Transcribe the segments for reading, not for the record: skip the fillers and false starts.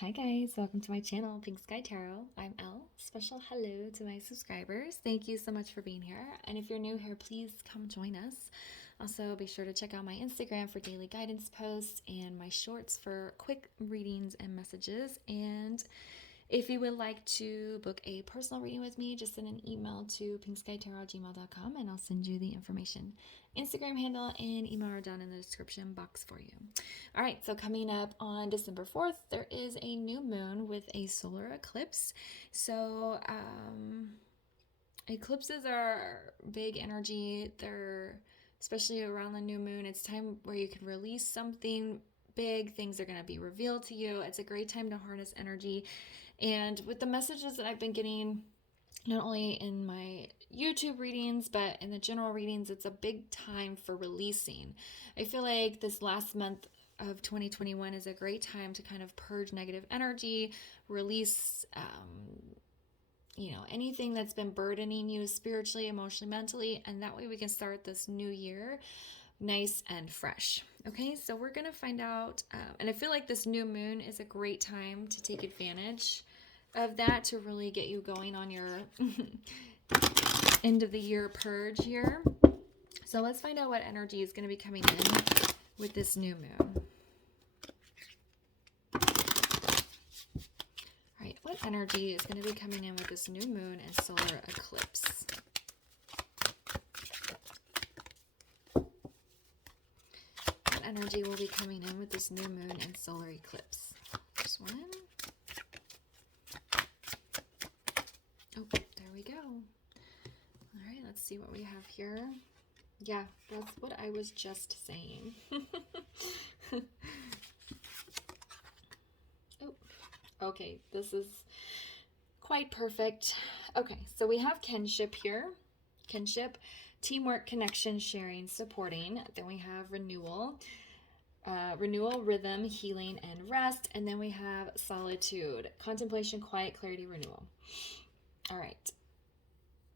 Hi guys, welcome to my channel, Pink Sky Tarot. I'm Elle. Special hello to my subscribers. Thank you so much for being here. And if you're new here, please come join us. Also, be sure to check out my Instagram for daily guidance posts and my shorts for quick readings and messages. And if you would like to book a personal reading with me, just send an email to pinkskytarot@gmail.com and I'll send you the information. Instagram handle and email are down in the description box for you. All right, so coming up on December 4th, there is a new moon with a solar eclipse. So eclipses are big energy. They're, especially around the new moon, it's time where you can release something big. Things are going to be revealed to you. It's a great time to harness energy. And with the messages that I've been getting, not only in my YouTube readings, but in the general readings, it's a big time for releasing. I feel like this last month of 2021 is a great time to kind of purge negative energy, release, anything that's been burdening you spiritually, emotionally, mentally, and that way we can start this new year nice and fresh. Okay, so we're going to find out, and I feel like this new moon is a great time to take advantage of that to really get you going on your end of the year purge here. So let's find out what energy is going to be coming in with this new moon. All right, what energy is going to be coming in with this new moon and solar eclipse? What energy will be coming in with this new moon and solar eclipse? There's one. Oh, there we go. All right, let's see what we have here. Yeah, that's what I was just saying. Oh, okay, this is quite perfect. Okay, so we have kinship here. Kinship, teamwork, connection, sharing, supporting. Then we have renewal. Renewal, rhythm, healing, and rest. And then we have solitude, contemplation, quiet, clarity, renewal. All right.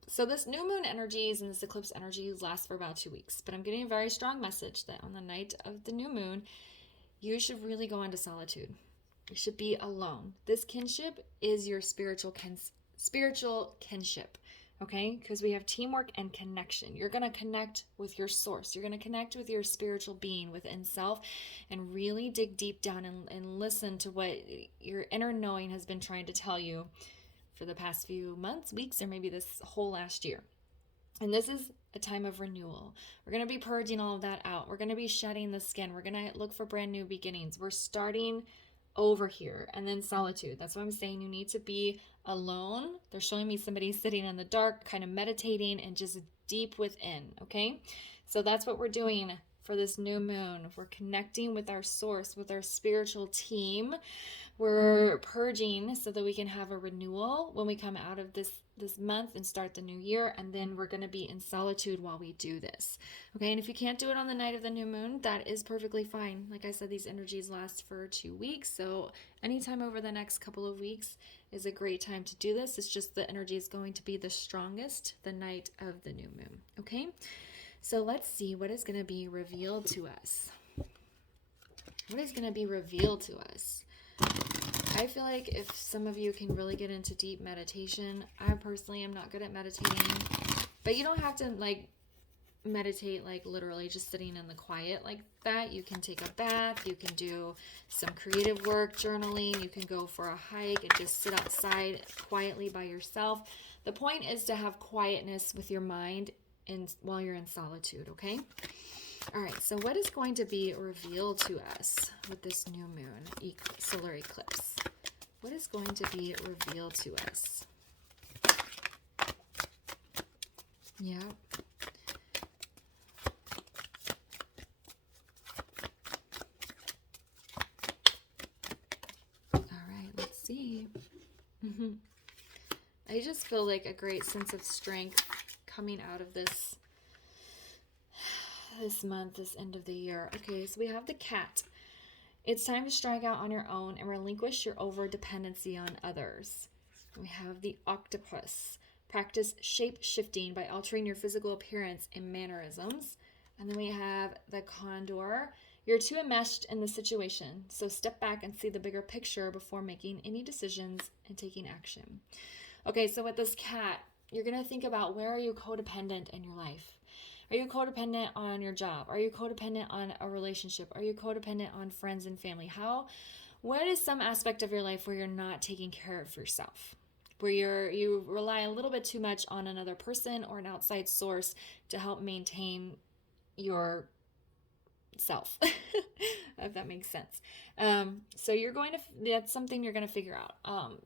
So this new moon energies and this eclipse energies last for about 2 weeks, but I'm getting a very strong message that on the night of the new moon, you should really go into solitude. You should be alone. This kinship is your spiritual kinship, okay? Because we have teamwork and connection. You're going to connect with your source. You're going to connect with your spiritual being within self and really dig deep down and listen to what your inner knowing has been trying to tell you for the past few months, weeks, or maybe this whole last year. And this is a time of renewal. We're going to be purging all of that out. We're going to be shedding the skin. We're going to look for brand new beginnings. We're starting over here. And then solitude. That's what I'm saying. You need to be alone. They're showing me somebody sitting in the dark, kind of meditating and just deep within. Okay. So that's what we're doing for this new moon. We're connecting with our source, with our spiritual team. We're purging so that we can have a renewal when we come out of this month and start the new year. And then we're going to be in solitude while we do this. Okay. And if you can't do it on the night of the new moon, that is perfectly fine. Like I said, these energies last for 2 weeks. So anytime over the next couple of weeks is a great time to do this. It's just the energy is going to be the strongest the night of the new moon. Okay. So let's see what is going to be revealed to us. What is going to be revealed to us? I feel like if some of you can really get into deep meditation, I personally am not good at meditating, but you don't have to meditate literally just sitting in the quiet like that. You can take a bath, you can do some creative work, journaling, you can go for a hike and just sit outside quietly by yourself. The point is to have quietness with your mind while you're in solitude, okay? All right, so what is going to be revealed to us with this new moon solar eclipse? What is going to be revealed to us? Yeah. All right, let's see. I just feel like a great sense of strength coming out of this month, this end of the year. Okay, so we have the cat. It's time to strike out on your own and relinquish your over-dependency on others. We have the octopus. Practice shape-shifting by altering your physical appearance and mannerisms. And then we have the condor. You're too enmeshed in the situation, so step back and see the bigger picture before making any decisions and taking action. Okay, so with this cat, you're going to think about, where are you codependent in your life? Are you codependent on your job? Are you codependent on a relationship? Are you codependent on friends and family? What is some aspect of your life where you're not taking care of yourself? Where you rely a little bit too much on another person or an outside source to help maintain your self, if that makes sense. So that's something you're going to figure out.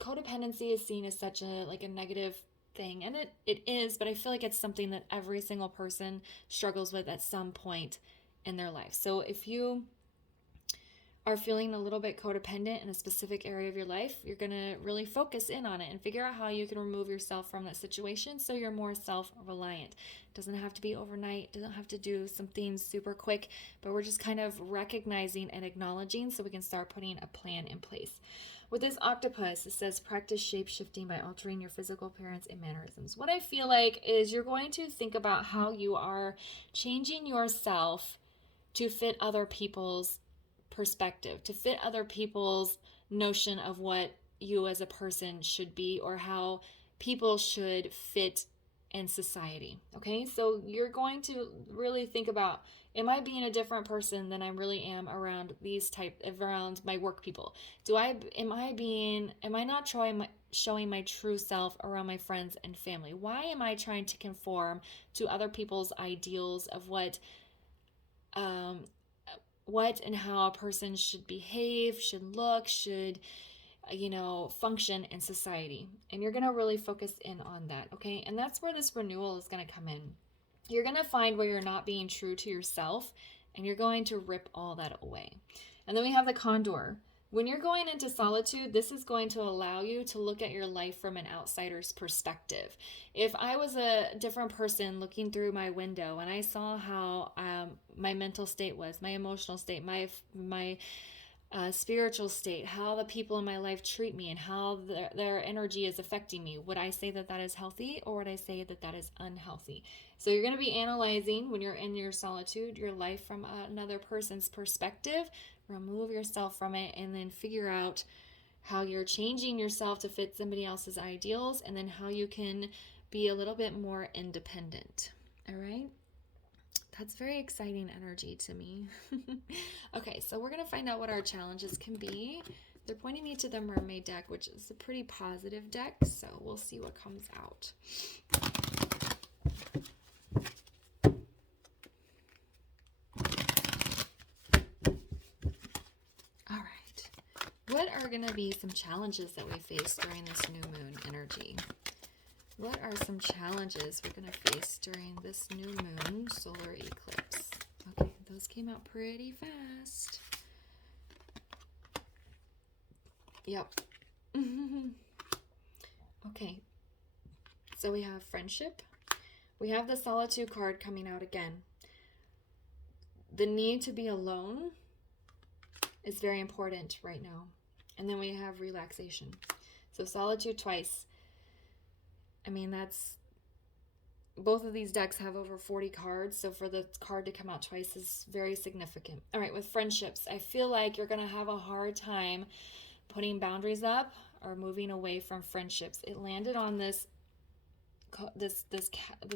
Codependency is seen as such a negative thing, and it is, but I feel like it's something that every single person struggles with at some point in their life. So if you are feeling a little bit codependent in a specific area of your life, you're going to really focus in on it and figure out how you can remove yourself from that situation so you're more self-reliant. It doesn't have to be overnight, doesn't have to do some things super quick, but we're just kind of recognizing and acknowledging so we can start putting a plan in place. With this octopus, it says practice shape-shifting by altering your physical appearance and mannerisms. What I feel like is you're going to think about how you are changing yourself to fit other people's perspective, to fit other people's notion of what you as a person should be or how people should fit in society. Okay, so you're going to really think about, am I being a different person than I really am around around my work people? Am I not showing my true self around my friends and family? Why am I trying to conform to other people's ideals of what and how a person should behave, should look, should function in society? And you're going to really focus in on that, okay? And that's where this renewal is going to come in. You're going to find where you're not being true to yourself, and you're going to rip all that away. And then we have the Condor. When you're going into solitude, this is going to allow you to look at your life from an outsider's perspective. If I was a different person looking through my window and I saw how my mental state was, my emotional state, my spiritual state, how the people in my life treat me and how their energy is affecting me, would I say that that is healthy, or would I say that that is unhealthy? So you're going to be analyzing, when you're in your solitude, your life from another person's perspective. Remove yourself from it, and then figure out how you're changing yourself to fit somebody else's ideals, and then how you can be a little bit more independent. All right? That's very exciting energy to me. Okay, so we're going to find out what our challenges can be. They're pointing me to the Mermaid deck, which is a pretty positive deck, so we'll see what comes out. What are going to be some challenges that we face during this new moon energy? What are some challenges we're going to face during this new moon solar eclipse? Okay, those came out pretty fast. Yep. Okay, so we have friendship. We have the Solitude card coming out again. The need to be alone is very important right now. And then we have relaxation. So solitude twice. I mean, both of these decks have over 40 cards. So for the card to come out twice is very significant. All right, with friendships, I feel like you're going to have a hard time putting boundaries up or moving away from friendships. It landed on this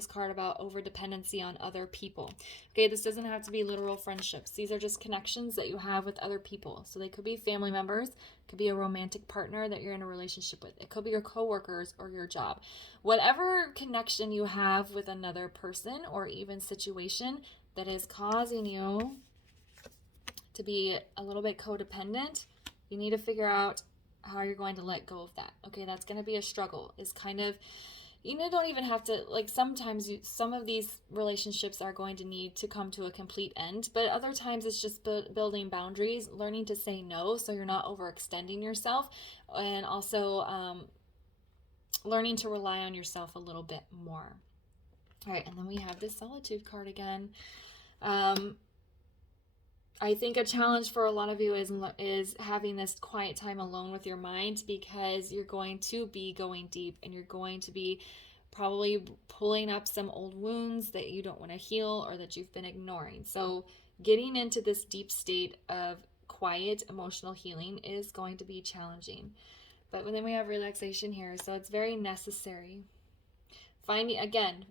card about over-dependency on other people. Okay, this doesn't have to be literal friendships. These are just connections that you have with other people. So they could be family members, could be a romantic partner that you're in a relationship with. It could be your coworkers or your job. Whatever connection you have with another person or even situation that is causing you to be a little bit codependent, you need to figure out how you're going to let go of that. Okay, that's going to be a struggle. It's kind of, you don't even have to, sometimes some of these relationships are going to need to come to a complete end, but other times it's just building boundaries, learning to say no so you're not overextending yourself, and also learning to rely on yourself a little bit more. All right, and then we have this Solitude card again. I think a challenge for a lot of you is having this quiet time alone with your mind, because you're going to be going deep and you're going to be probably pulling up some old wounds that you don't want to heal or that you've been ignoring. So getting into this deep state of quiet emotional healing is going to be challenging. But then we have relaxation here, so it's very necessary. Finding, again,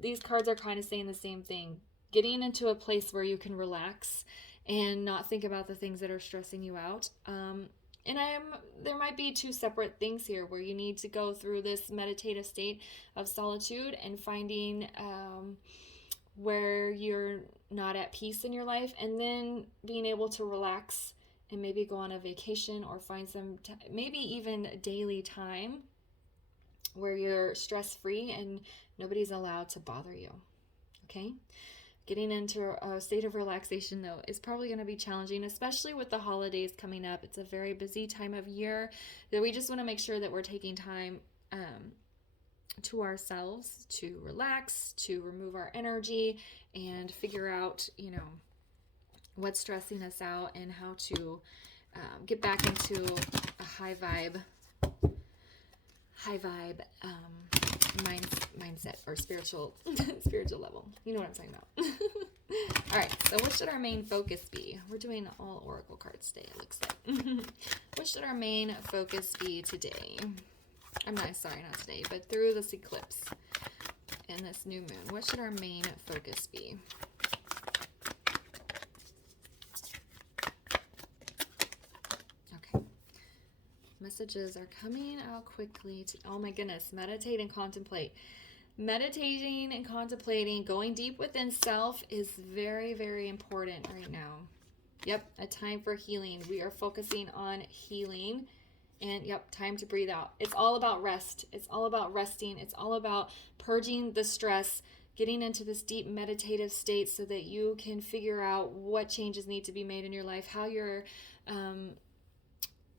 these cards are kind of saying the same thing. Getting into a place where you can relax and not think about the things that are stressing you out. And there might be two separate things here where you need to go through this meditative state of solitude and finding where you're not at peace in your life, and then being able to relax and maybe go on a vacation or find some, maybe even daily time where you're stress-free and nobody's allowed to bother you, okay? Getting into a state of relaxation, though, is probably going to be challenging, especially with the holidays coming up. It's a very busy time of year that we just want to make sure that we're taking time to ourselves to relax, to remove our energy, and figure out, what's stressing us out and how to get back into a high vibe mindset or spiritual level. You know what I'm talking about. All right, so what should our main focus be? We're doing all oracle cards today, it looks like. What should our main focus be today? Not today, but through this eclipse and this new moon. What should our main focus be? Okay. Messages are coming out quickly. Oh my goodness. Meditate and contemplate. Meditating and contemplating, going deep within self is very, very important right now. Yep, a time for healing. We are focusing on healing. And yep, time to breathe out. It's all about rest. It's all about resting. It's all about purging the stress, getting into this deep meditative state so that you can figure out what changes need to be made in your life, how you're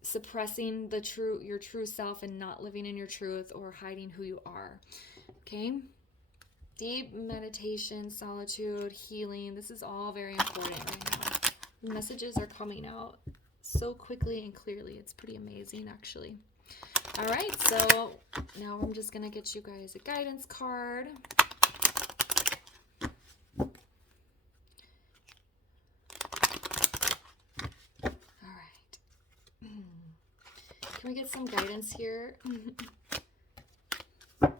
suppressing your true self and not living in your truth or hiding who you are. Okay? Deep meditation, solitude, healing. This is all very important right now. Messages are coming out so quickly and clearly. It's pretty amazing, actually. All right, so now I'm just going to get you guys a guidance card. All right. Can we get some guidance here? I'm going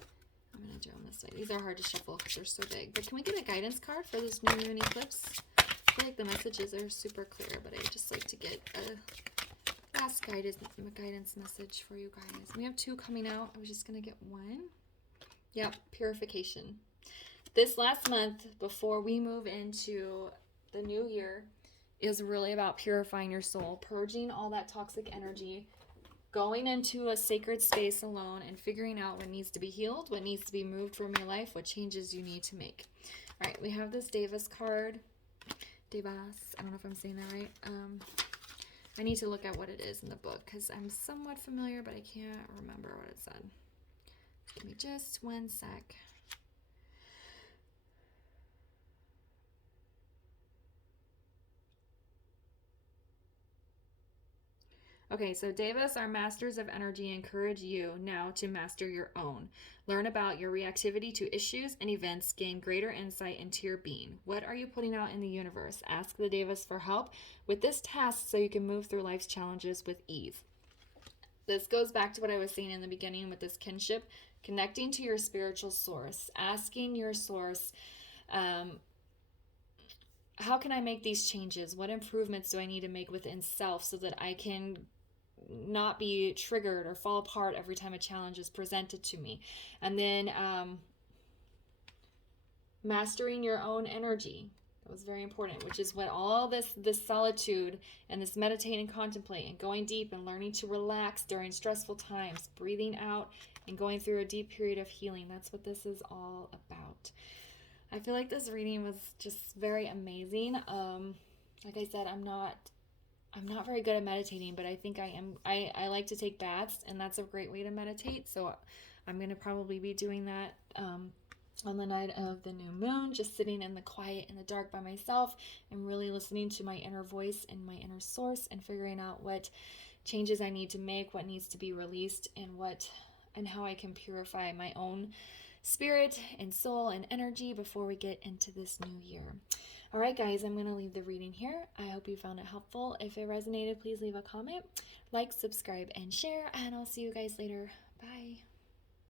to do on this side. These are hard to shuffle because they're so big. But can we get a guidance card for this new moon eclipse? I feel like the messages are super clear, but I just like to get a last guidance message for you guys. We have two coming out. I was just going to get one. Yep, purification. This last month, before we move into the new year, is really about purifying your soul, purging all that toxic energy, going into a sacred space alone and figuring out what needs to be healed, what needs to be moved from your life, what changes you need to make. All right, we have this Davis card. Devas, I don't know if I'm saying that right. I need to look at what it is in the book because I'm somewhat familiar, but I can't remember what it said. Give me just one sec. Okay, so Devas, our masters of energy, encourage you now to master your own. Learn about your reactivity to issues and events, gain greater insight into your being. What are you putting out in the universe? Ask the Devas for help with this task so you can move through life's challenges with ease. This goes back to what I was saying in the beginning with this kinship, connecting to your spiritual source, asking your source, how can I make these changes? What improvements do I need to make within self so that I can not be triggered or fall apart every time a challenge is presented to me? And then mastering your own energy. That was very important, which is what all this solitude and this meditate and contemplate and going deep and learning to relax during stressful times, breathing out and going through a deep period of healing. That's what this is all about. I feel like this reading was just very amazing. Like I said, I'm not very good at meditating, but I think I am. I like to take baths, and that's a great way to meditate. So I'm going to probably be doing that on the night of the new moon, just sitting in the quiet, in the dark by myself, and really listening to my inner voice and my inner source, and figuring out what changes I need to make, what needs to be released, and how I can purify my own spirit and soul and energy before we get into this new year. All right, guys, I'm going to leave the reading here. I hope you found it helpful. If it resonated, please leave a comment, like, subscribe, and share, and I'll see you guys later. Bye.